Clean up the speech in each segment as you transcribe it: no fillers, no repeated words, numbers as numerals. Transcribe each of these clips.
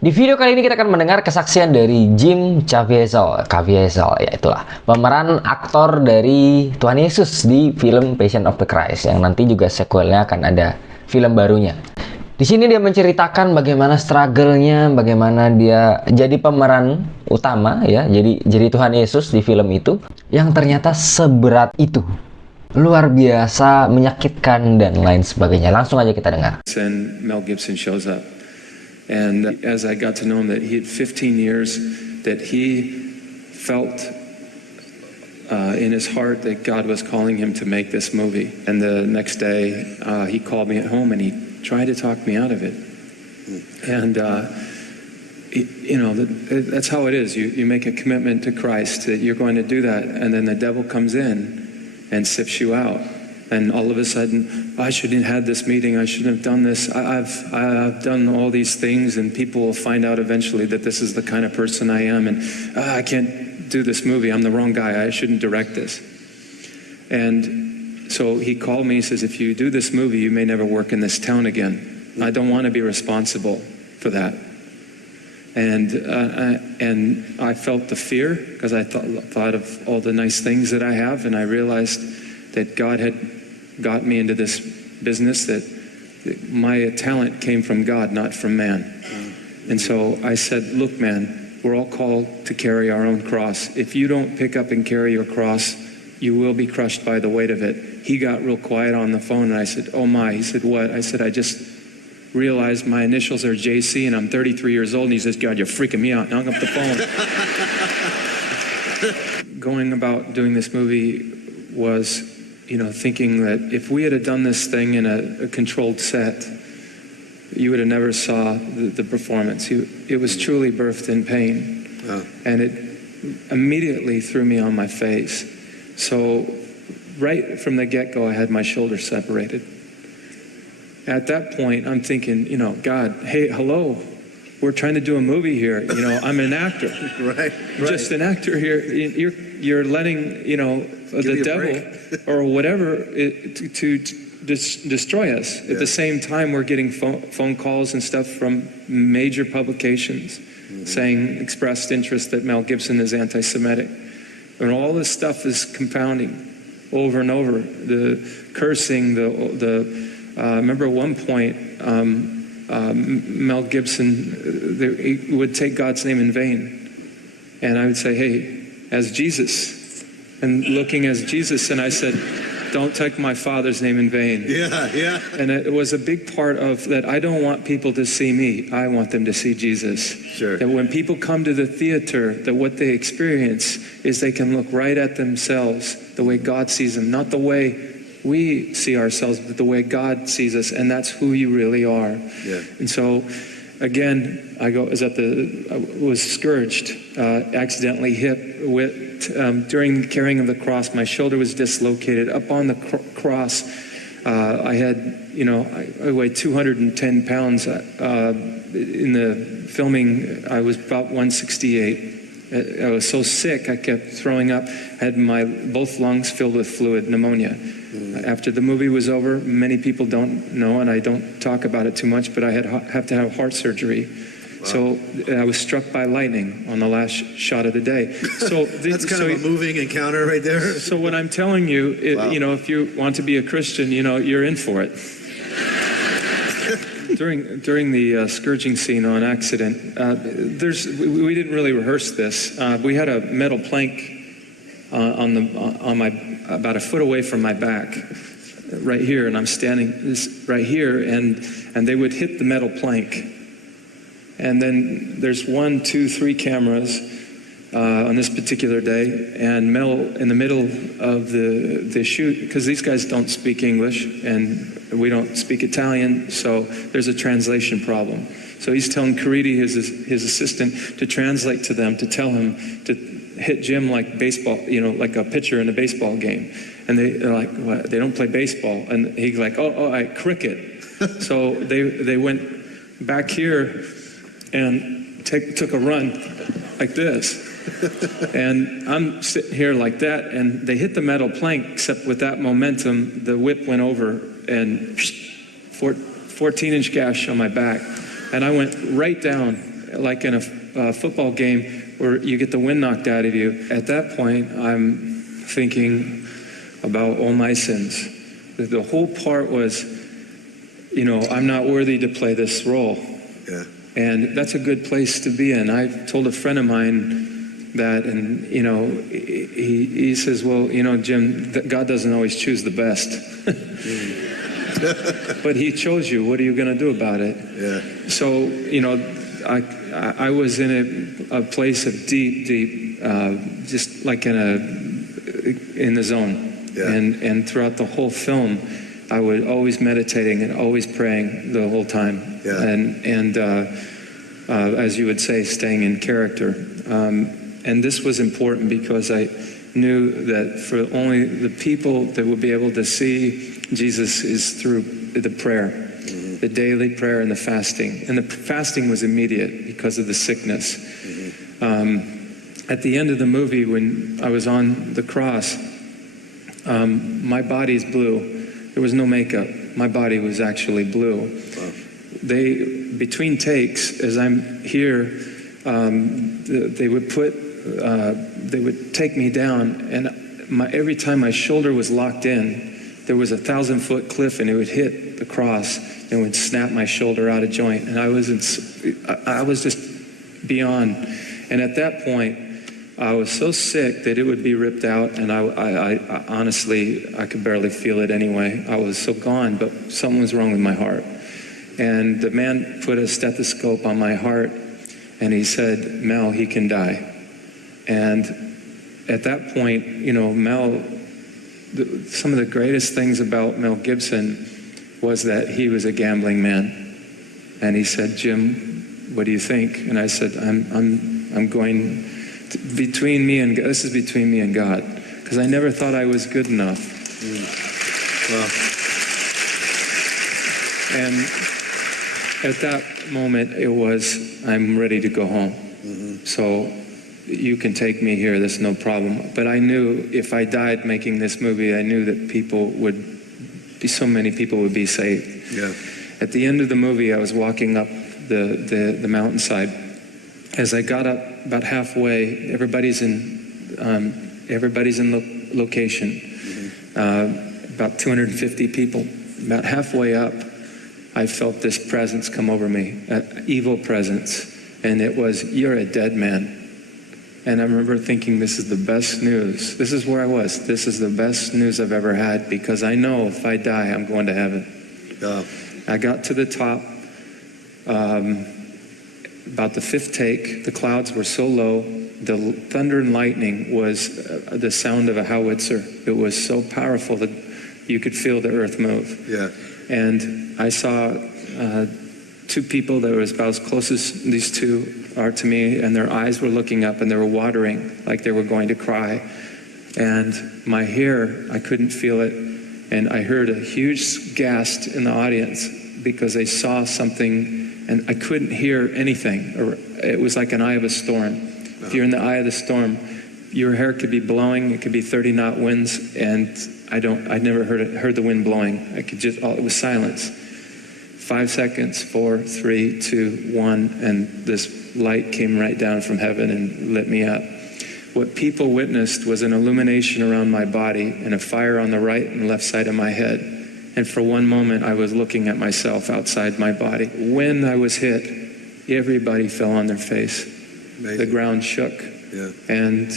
Di video kali ini kita akan mendengar kesaksian dari Jim Caviezel, ya itulah, pemeran aktor dari Tuhan Yesus di film Passion of the Christ, yang nanti juga sequelnya akan ada film barunya. Di sini dia menceritakan bagaimana struggle-nya, bagaimana dia jadi pemeran utama ya, jadi Tuhan Yesus di film itu, yang ternyata seberat itu. Luar biasa, menyakitkan dan lain sebagainya. Langsung aja kita dengar. And Mel Gibson shows up. And as I got to know him, that he had 15 years that he felt in his heart that God was calling him to make this movie. And the next day, he called me at home and he tried to talk me out of it. And you know, that's how it is. You make a commitment to Christ that you're going to do that, and then the devil comes in and sifts you out. And all of a sudden, I shouldn't have had this meeting. I shouldn't have done this. I've done all these things, and people will find out eventually that this is the kind of person I am, and I can't do this movie. I'm the wrong guy. I shouldn't direct this. And so he called me. He says, if you do this movie, you may never work in this town again. I don't want to be responsible for that. And I felt the fear because I thought of all the nice things that I have, and I realized that God had got me into this business, that my talent came from God, not from man. And so I said, look, man, we're all called to carry our own cross. If you don't pick up and carry your cross, you will be crushed by the weight of it. He got real quiet on the phone, and I said, oh my. He said, what? I said, I just realized my initials are JC, and I'm 33 years old. And he says, God, you're freaking me out. And hung up the phone. Going about doing this movie was, you know, thinking that if we had done this thing in a controlled set, you would have never saw the performance. It was truly birthed in pain. Oh. And it immediately threw me on my face. So right from the get-go, I had my shoulders separated. At that point, I'm thinking, you know, God, hey, hello. We're trying to do a movie here. You know, I'm an actor. Right. Just an actor here. You're letting, you know, the devil or whatever to destroy us. Yeah. At the same time, we're getting phone calls and stuff from major publications saying expressed interest that Mel Gibson is anti-Semitic. And all this stuff is compounding over and over. The cursing, remember at one point, Mel Gibson he would take God's name in vain. And I would say, hey, as Jesus, and looking as Jesus, and I said, don't take my Father's name in vain. Yeah. And it was a big part of that. I don't want people to see me. I want them to see Jesus. Sure. That when people come to the theater, that what they experience is they can look right at themselves the way God sees them, not the way we see ourselves, but the way God sees us, and that's who you really are. Yeah. And so, again, I was scourged, accidentally hit with during the carrying of the cross. My shoulder was dislocated. Up on the cross, I had, you know, I weighed 210 pounds. In the filming, I was about 168. I was so sick, I kept throwing up. I had my both lungs filled with fluid, pneumonia. After the movie was over, many people don't know, and I don't talk about it too much, but I have to have heart surgery. Wow. So I was struck by lightning on the last shot of the day. So that's kind of a moving encounter right there. So what I'm telling you, wow. You know, if you want to be a Christian, you know, you're in for it. During the scourging scene on accident, we didn't really rehearse this. We had a metal plank on my about a foot away from my back, right here, and I'm standing right here, and they would hit the metal plank, and then there's 1, 2, 3 cameras on this particular day, and Mel in the middle of the shoot, because these guys don't speak English and we don't speak Italian, so there's a translation problem. So he's telling Caridi, his assistant, to translate to them, to tell him to hit Jim like baseball, you know, like a pitcher in a baseball game. And they're like, what? They don't play baseball. And he's like, cricket. So they went back here and took a run like this. And I'm sitting here like that, and they hit the metal plank, except with that momentum, the whip went over and 14-inch gash on my back. And I went right down like in a football game where you get the wind knocked out of you. At that point, I'm thinking about all my sins. The whole part was, I'm not worthy to play this role. Yeah. And that's a good place to be in. I told a friend of mine that, and he says, well, Jim, God doesn't always choose the best. But he chose you. What are you going to do about it? Yeah. So, I was in a place of deep, just like in the zone. Yeah. And throughout the whole film, I was always meditating and always praying the whole time. Yeah. And as you would say, staying in character. And this was important because I knew that for only the people that would be able to see Jesus is through the prayer, the daily prayer and the fasting. And the fasting was immediate because of the sickness. At the end of the movie, when I was on the cross, my body's blue. There was no makeup. My body was actually blue. Wow. Between takes, as I'm here, they would take me down, and every time my shoulder was locked in, there was a 1,000-foot cliff, and it would hit the cross and would snap my shoulder out of joint. And I was just beyond. And at that point, I was so sick that it would be ripped out, and I honestly, I could barely feel it anyway. I was so gone, but something was wrong with my heart. And the man put a stethoscope on my heart, and he said, Mel, he can die. And at that point, Mel, some of the greatest things about Mel Gibson was that he was a gambling man. And he said, Jim, what do you think? And I said, I'm going between me and God. This is between me and God, because I never thought I was good enough. Well, And at that moment, it was, I'm ready to go home. So you can take me here, there's no problem. But I knew if I died making this movie, I knew that so many people would be saved. yeah. At the end of the movie, I was walking up the mountainside. As I got up about halfway, everybody's in location. About 250 people. About halfway up, I felt this presence come over me, an evil presence, and it was, you're a dead man. And I remember thinking, this is the best news. This is where I was. This is the best news I've ever had, because I know if I die, I'm going to heaven. I got to the top. About the fifth take, the clouds were so low, the thunder and lightning was the sound of a howitzer. It was so powerful that you could feel the earth move. Yeah. And I saw two people that were about as close as these two are to me, and their eyes were looking up and they were watering like they were going to cry. And my hair, I couldn't feel it. And I heard a huge gasp in the audience because they saw something, and I couldn't hear anything. It was like an eye of a storm. If you're in the eye of the storm, your hair could be blowing, it could be 30-knot winds, and I'd never heard the wind blowing. It was silence. 5 seconds, 4, 3, 2, 1, and this light came right down from heaven and lit me up. What people witnessed was an illumination around my body and a fire on the right and left side of my head. And for one moment, I was looking at myself outside my body. When I was hit, everybody fell on their face. Amazing. The ground shook. Yeah. And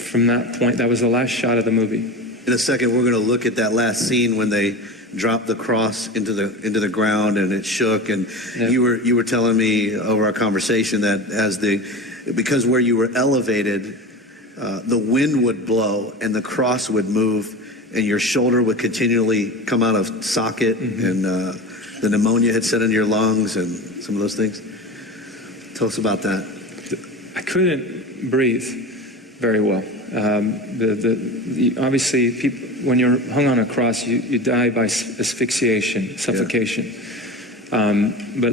from that point, that was the last shot of the movie. In a second, we're going to look at that last scene when they dropped the cross into the ground and it shook. And Yeah. you were telling me over our conversation that because where you were elevated, the wind would blow and the cross would move, and your shoulder would continually come out of socket, and the pneumonia had set into your lungs and some of those things. Tell us about that. I couldn't breathe very well. Obviously, when you're hung on a cross, you die by asphyxiation, suffocation. But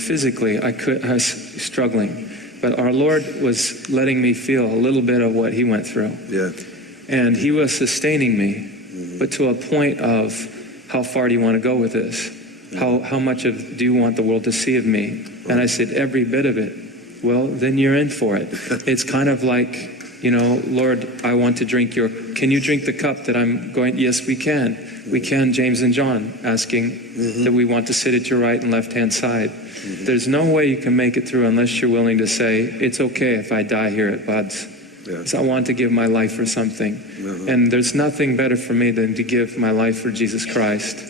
physically, I was struggling. But our Lord was letting me feel a little bit of what he went through. Yeah. And he was sustaining me, but to a point of, how far do you want to go with this? How much do you want the world to see of me? And I said, every bit of it. Well, then you're in for it. It's kind of like, Lord, I want to drink can you drink the cup that I'm going? Yes, we can. We can, James and John, asking that we want to sit at your right and left-hand side. There's no way you can make it through unless you're willing to say, it's okay if I die here at Bud's. Because I want to give my life for something. And there's nothing better for me than to give my life for Jesus Christ.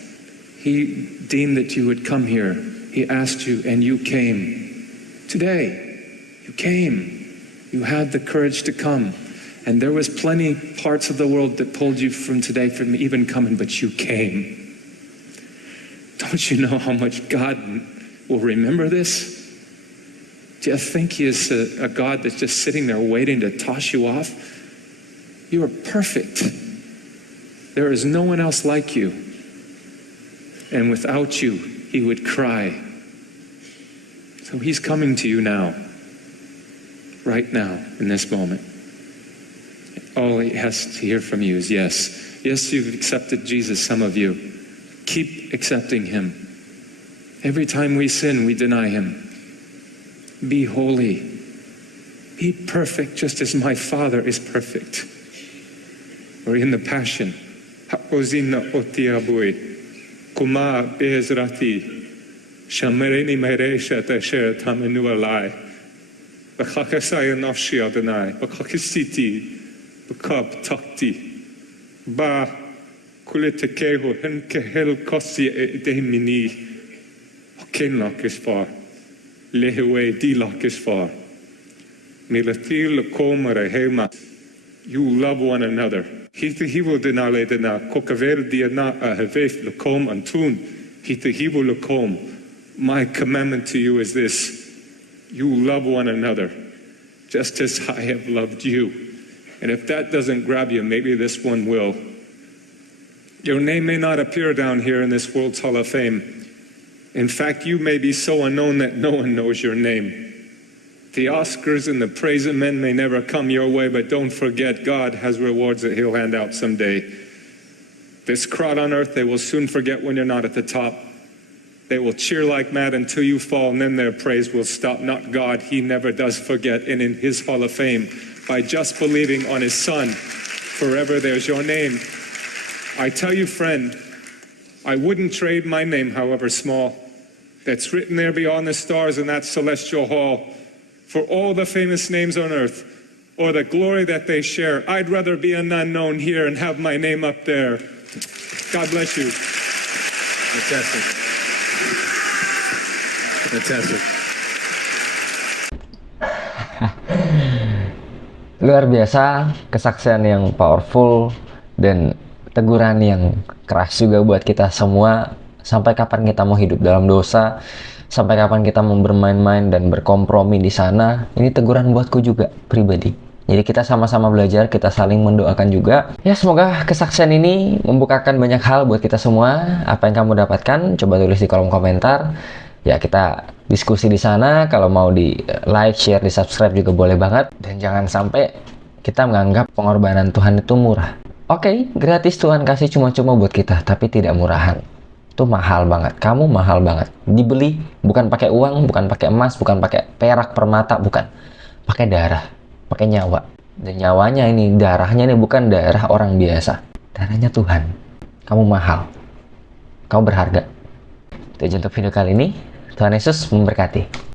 He deemed that you would come here. He asked you, and you came. Today, you came. You had the courage to come. And there was plenty parts of the world that pulled you from today from even coming, but you came. Don't you know how much God will remember this? Do you think He is a God that's just sitting there waiting to toss you off? You are perfect. There is no one else like you. And without you, He would cry. So He's coming to you now. Right now, in this moment. All He has to hear from you is yes. Yes, you've accepted Jesus, some of you. Keep accepting Him. Every time we sin, we deny Him. Be holy. Be perfect just as my Father is perfect. Or in the Passion. Haozina otiabui. Kuma bezrati. Shamereni meresha tasher tamenu alai. Bakakasaya nafshi Adonai, Bakakisiti, Bakab takti, Ba kulitekeho, Henkehel kosi edemini, Hokenlock is far, Lehewe D-lock is far. Milatil komare hema, you love one another. He will denale dena, Kokaver diana ahevef lakom antun, he will lakom. My commandment to you is this. You love one another, just as I have loved you. And if that doesn't grab you, maybe this one will. Your name may not appear down here in this World's Hall of Fame. In fact, you may be so unknown that no one knows your name. The Oscars and the praise of men may never come your way, but don't forget, God has rewards that He'll hand out someday. This crowd on earth, they will soon forget when you're not at the top. They will cheer like mad until you fall, and then their praise will stop. Not God, He never does forget. And in His Hall of Fame, by just believing on His Son, forever there's your name. I tell you, friend, I wouldn't trade my name, however small, that's written there beyond the stars in that celestial hall, for all the famous names on earth, or the glory that they share. I'd rather be an unknown here and have my name up there. God bless you. Fantastic. Fantastic. Luar biasa, kesaksian yang powerful dan teguran yang keras juga buat kita semua. Sampai kapan kita mau hidup dalam dosa? Sampai kapan kita mau bermain-main dan berkompromi di sana? Ini teguran buatku juga pribadi. Jadi kita sama-sama belajar, kita saling mendoakan juga. Ya, semoga kesaksian ini membukakan banyak hal buat kita semua. Apa yang kamu dapatkan, coba tulis di kolom komentar. Ya, kita diskusi di sana. Kalau mau di like, share, di subscribe juga boleh banget. Dan jangan sampai kita menganggap pengorbanan Tuhan itu murah. Oke, gratis Tuhan kasih cuma-cuma buat kita, tapi tidak murahan. Itu mahal banget. Kamu mahal banget. Dibeli bukan pakai uang, bukan pakai emas, bukan pakai perak permata, bukan. Pakai darah, pakai nyawa. Dan nyawanya ini, darahnya ini bukan darah orang biasa. Darahnya Tuhan. Kamu mahal. Kamu berharga. Itu aja untuk video kali ini. Tuhan Yesus memberkati.